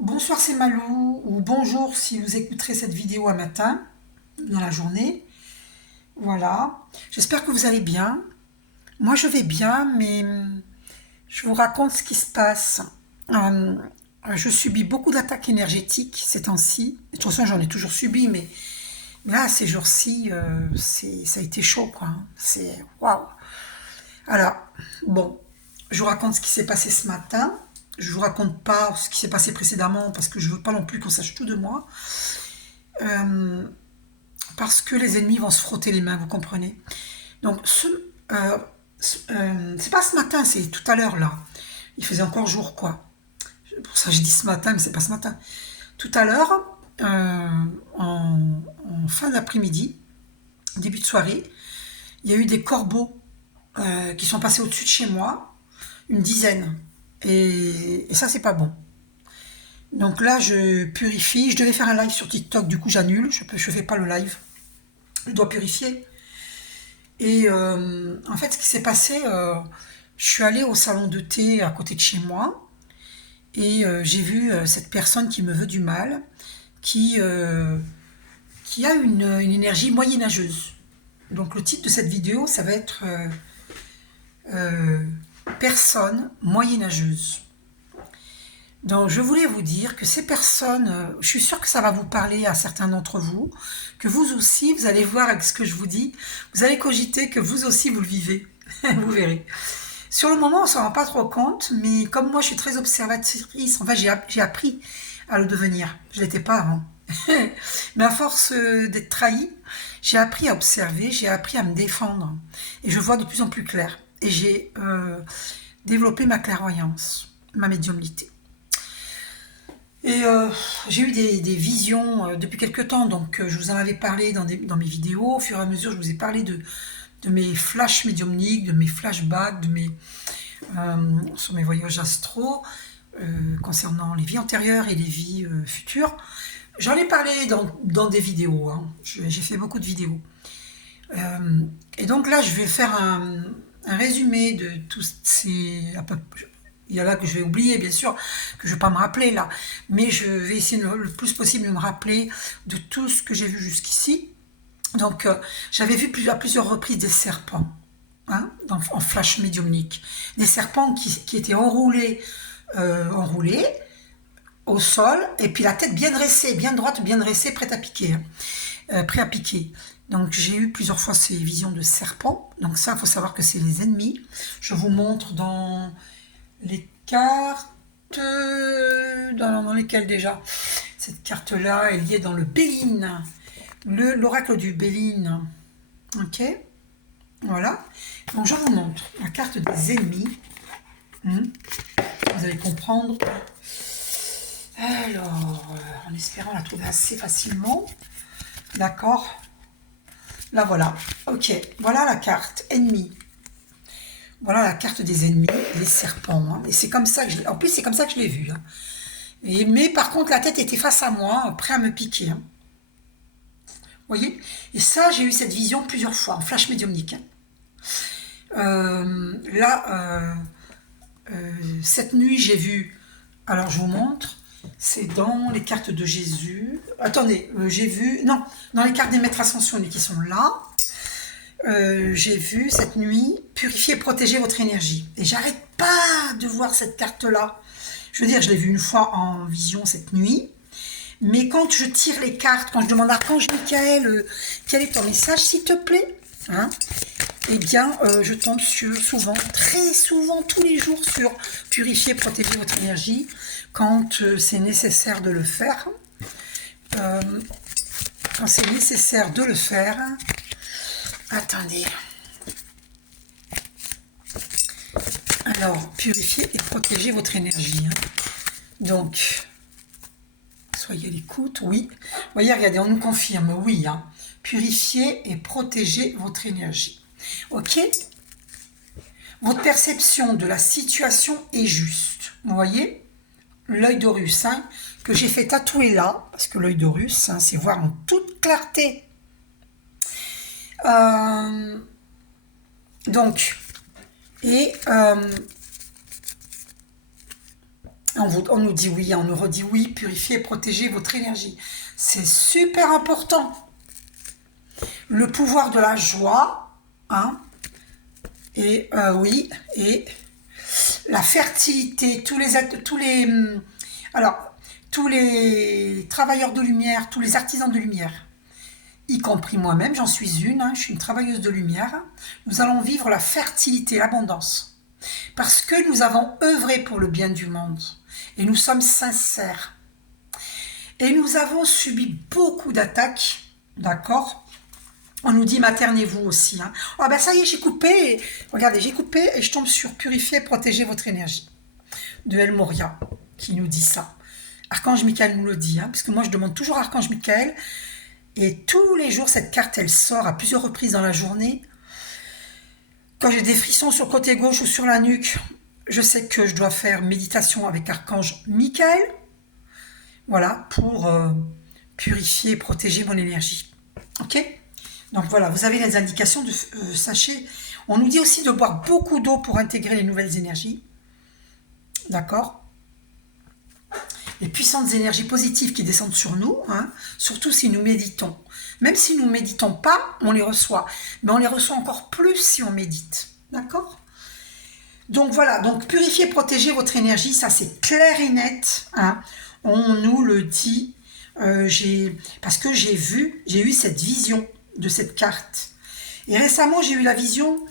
Bonsoir, c'est Malou, ou bonjour si vous écouterez cette vidéo un matin, dans la journée. Voilà. J'espère que vous allez bien. Moi, je vais bien, mais je vous raconte ce qui se passe. Euh, je subis beaucoup d'attaques énergétiques ces temps-ci. De toute façon, j'en ai toujours subi, mais là, ces jours-ci, ça a été chaud, quoi. C'est waouh. Alors, bon, je vous raconte ce qui s'est passé ce matin. Je vous raconte pas ce qui s'est passé précédemment parce que je veux pas non plus qu'on sache tout de moi. Euh, Parce que les ennemis vont se frotter les mains, vous comprenez. Donc, c'est pas ce matin, c'est tout à l'heure là. Il faisait encore jour, quoi. Pour ça, j'ai dit ce matin, mais c'est pas ce matin. Tout à l'heure, euh, en fin d'après-midi, début de soirée, il y a eu des corbeaux qui sont passés au-dessus de chez moi, une dizaine. Et ça, c'est pas bon. Donc là, je purifie. Je devais faire un live sur TikTok, du coup, j'annule. Je fais pas le live. Je dois purifier. Et en fait, ce qui s'est passé, je suis allée au salon de thé à côté de chez moi et j'ai vu cette personne qui me veut du mal, qui, euh, qui a une énergie moyenâgeuse. Donc le titre de cette vidéo, ça va être euh, Personne moyenâgeuse. Donc je voulais vous dire que ces personnes, je suis sûre que ça va vous parler à certains d'entre vous, que vous aussi, vous allez voir avec ce que je vous dis, vous allez cogiter que vous aussi vous le vivez, vous verrez. Sur le moment, on ne s'en rend pas trop compte, mais comme moi je suis très observatrice, en fait j'ai appris à le devenir, je ne l'étais pas avant. Mais à force d'être trahie, j'ai appris à observer, j'ai appris à me défendre, et je vois de plus en plus clair. Et j'ai développé ma clairvoyance, ma médiumnité. Et j'ai eu des visions depuis quelques temps, donc je vous en avais parlé dans mes vidéos. Au fur et à mesure, je vous ai parlé de mes flashs médiumniques, de mes flashbacks, sur mes voyages astro, concernant les vies antérieures et les vies futures. J'en ai parlé dans des vidéos, hein. J'ai fait beaucoup de vidéos. Euh, et donc là, je vais faire un résumé de tous ces... Il y a là que je vais oublier, bien sûr, que je ne vais pas me rappeler là. Mais je vais essayer le plus possible de me rappeler de tout ce que j'ai vu jusqu'ici. Donc, j'avais vu à plusieurs reprises des serpents, hein, en flash médiumnique. Des serpents qui étaient enroulés au sol, et puis la tête bien dressée, bien droite, bien dressée, prête à piquer, hein, prêt à piquer. Donc j'ai eu plusieurs fois ces visions de serpents. Donc ça, il faut savoir que c'est les ennemis. Je vous montre dans les cartes. Dans lesquelles déjà cette carte-là est liée dans le Béline. L'oracle du Béline. Ok. Voilà. Donc je vous montre la carte des ennemis. Vous allez comprendre. Alors, en espérant la trouver assez facilement. D'accord. Là voilà. Ok. Voilà la carte ennemi. Voilà la carte des ennemis, les serpents, hein. Et c'est comme ça que en plus, c'est comme ça que je l'ai vu, hein. Mais par contre, la tête était face à moi, prêt à me piquer, hein. Vous voyez. Et ça, j'ai eu cette vision plusieurs fois, en flash médiumnique, hein. Là, cette nuit, j'ai vu. Alors, je vous montre. C'est dans les cartes de Jésus. Attendez, j'ai vu. Non, dans les cartes des maîtres ascensionnés qui sont là. J'ai vu cette nuit purifier et protéger votre énergie. Et j'arrête pas de voir cette carte-là. Je veux dire, je l'ai vue une fois en vision cette nuit. Mais quand je tire les cartes, quand je demande à Archange Michael, quel est ton message, s'il te plaît, hein, eh bien, je tombe souvent, très souvent, tous les jours, sur purifier, protéger votre énergie, quand c'est nécessaire de le faire. Euh, Quand c'est nécessaire de le faire. Attendez. Alors, purifier et protéger votre énergie, hein. Donc, soyez à l'écoute, oui. Vous voyez, regardez, on nous confirme, oui, hein. Purifier et protéger votre énergie. Ok. Votre perception de la situation est juste. Vous voyez, l'œil d'Horus, hein, que j'ai fait tatouer là, parce que l'œil d'Horus, hein, c'est voir en toute clarté. Euh, donc, et On nous dit oui, on nous redit oui, purifiez et protégez votre énergie. C'est super important. Le pouvoir de la joie, hein, et oui, et la fertilité, alors, tous les travailleurs de lumière, tous les artisans de lumière, y compris moi-même, j'en suis une, hein, je suis une travailleuse de lumière, nous allons vivre la fertilité, l'abondance. Parce que nous avons œuvré pour le bien du monde. Et nous sommes sincères. Et nous avons subi beaucoup d'attaques, d'accord? On nous dit maternez-vous aussi. Hein. Oh ben ça y est, j'ai coupé. Regardez, j'ai coupé et je tombe sur purifier et protéger votre énergie. De El Moria, qui nous dit ça. Archange Michael nous le dit, hein, parce que moi je demande toujours Archange Michael. Et tous les jours, cette carte, elle sort à plusieurs reprises dans la journée. Quand j'ai des frissons sur le côté gauche ou sur la nuque, je sais que je dois faire méditation avec Archange Michael. Voilà, pour purifier et protéger mon énergie. Ok? Donc voilà, vous avez les indications de sachez. On nous dit aussi de boire beaucoup d'eau pour intégrer les nouvelles énergies. D'accord? Les puissantes énergies positives qui descendent sur nous, hein, surtout si nous méditons. Même si nous ne méditons pas, on les reçoit. Mais on les reçoit encore plus si on médite. D'accord? Donc voilà, donc purifier, protéger votre énergie, ça c'est clair et net. Hein. On nous le dit. Parce que j'ai eu cette vision de cette carte. Et récemment, j'ai eu la vision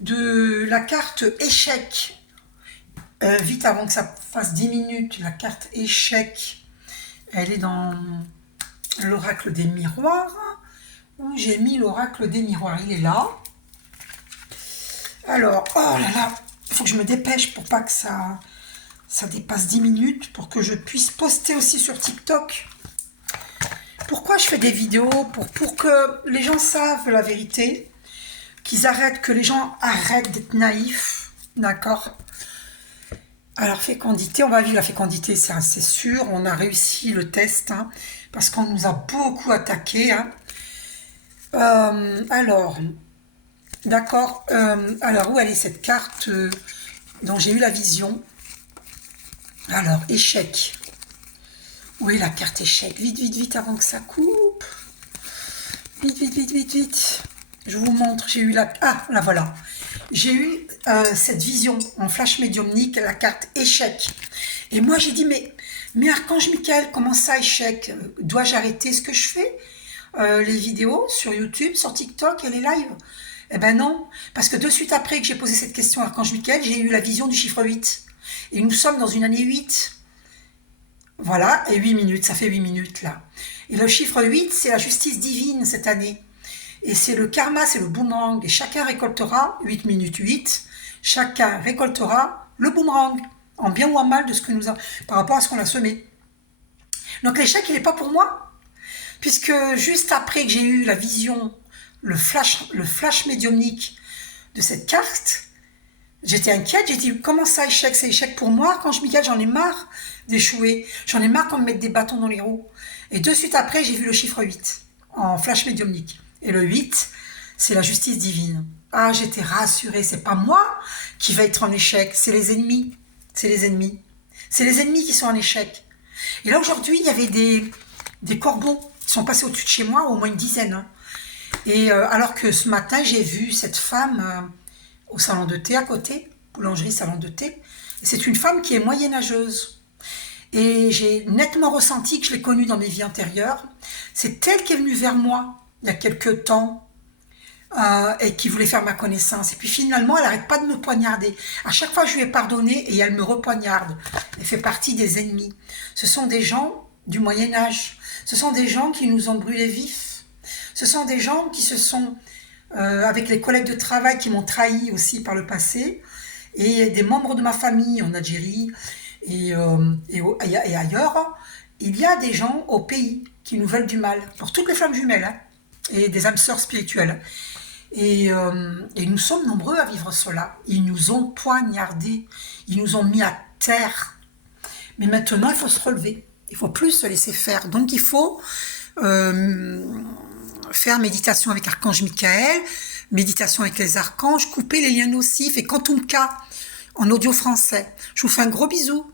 de la carte échec. Vite avant que ça fasse 10 minutes, la carte échec, elle est dans l'oracle des miroirs. J'ai mis l'oracle des miroirs, il est là. Alors, oh là là, il faut que je me dépêche pour pas que ça dépasse 10 minutes, pour que je puisse poster aussi sur TikTok. Pourquoi je fais des vidéos? Pour que les gens savent la vérité, que les gens arrêtent d'être naïfs, d'accord? Alors, fécondité, on va vivre la fécondité, c'est sûr, on a réussi le test, hein, parce qu'on nous a beaucoup attaqué. Hein. Alors, d'accord, alors où elle est cette carte dont j'ai eu la vision? Alors, échec. Où est la carte échec? Vite, vite, vite, avant que ça coupe. Vite, vite, vite, vite, vite. Je vous montre, j'ai eu la... Ah, la voilà. J'ai eu cette vision en flash médiumnique, la carte échec. Et moi, j'ai dit, mais Archange Michael, comment ça, échec? Dois-je arrêter ce que je fais? Les vidéos sur YouTube, sur TikTok et les lives? Eh ben non, parce que de suite après que j'ai posé cette question à Archange Michael, j'ai eu la vision du chiffre 8. Et nous sommes dans une année 8. Voilà, et 8 minutes, ça fait 8 minutes là. Et le chiffre 8, c'est la justice divine cette année. Et c'est le karma, c'est le boomerang. Et chacun récoltera, 8 minutes 8, chacun récoltera le boomerang, en bien ou en mal de ce que nous avons, par rapport à ce qu'on a semé. Donc l'échec, il n'est pas pour moi, puisque juste après que j'ai eu la vision, le flash médiumnique de cette carte, j'étais inquiète, j'ai dit, comment ça échec? C'est échec pour moi? Quand je m'y j'en ai marre d'échouer, j'en ai marre qu'on me mette des bâtons dans les roues. Et de suite après, j'ai vu le chiffre 8, en flash médiumnique. Et le 8, c'est la justice divine. Ah, j'étais rassurée, c'est pas moi qui va être en échec, c'est les ennemis. C'est les ennemis. C'est les ennemis qui sont en échec. Et là, aujourd'hui, il y avait des corbeaux qui sont passés au-dessus de chez moi, au moins une dizaine. Hein. Et alors que ce matin, j'ai vu cette femme au salon de thé à côté, boulangerie, salon de thé. Et c'est une femme qui est moyenâgeuse. Et j'ai nettement ressenti que je l'ai connue dans mes vies antérieures. C'est elle qui est venue vers moi il y a quelques temps et qui voulait faire ma connaissance. Et puis finalement, elle n'arrête pas de me poignarder. À chaque fois, je lui ai pardonné et elle me repoignarde. Elle fait partie des ennemis. Ce sont des gens du Moyen-Âge. Ce sont des gens qui nous ont brûlés vifs. Ce sont des gens qui se sont, avec les collègues de travail, qui m'ont trahi aussi par le passé. Et des membres de ma famille en Algérie et ailleurs. Il y a des gens au pays qui nous veulent du mal. Pour toutes les flammes jumelles, hein. Et des âmes sœurs spirituelles. Et nous sommes nombreux à vivre cela. Ils nous ont poignardés, ils nous ont mis à terre. Mais maintenant, il faut se relever. Il ne faut plus se laisser faire. Donc, il faut faire méditation avec Archange Michael, méditation avec les archanges, couper les liens nocifs et Quantum K en audio français. Je vous fais un gros bisou.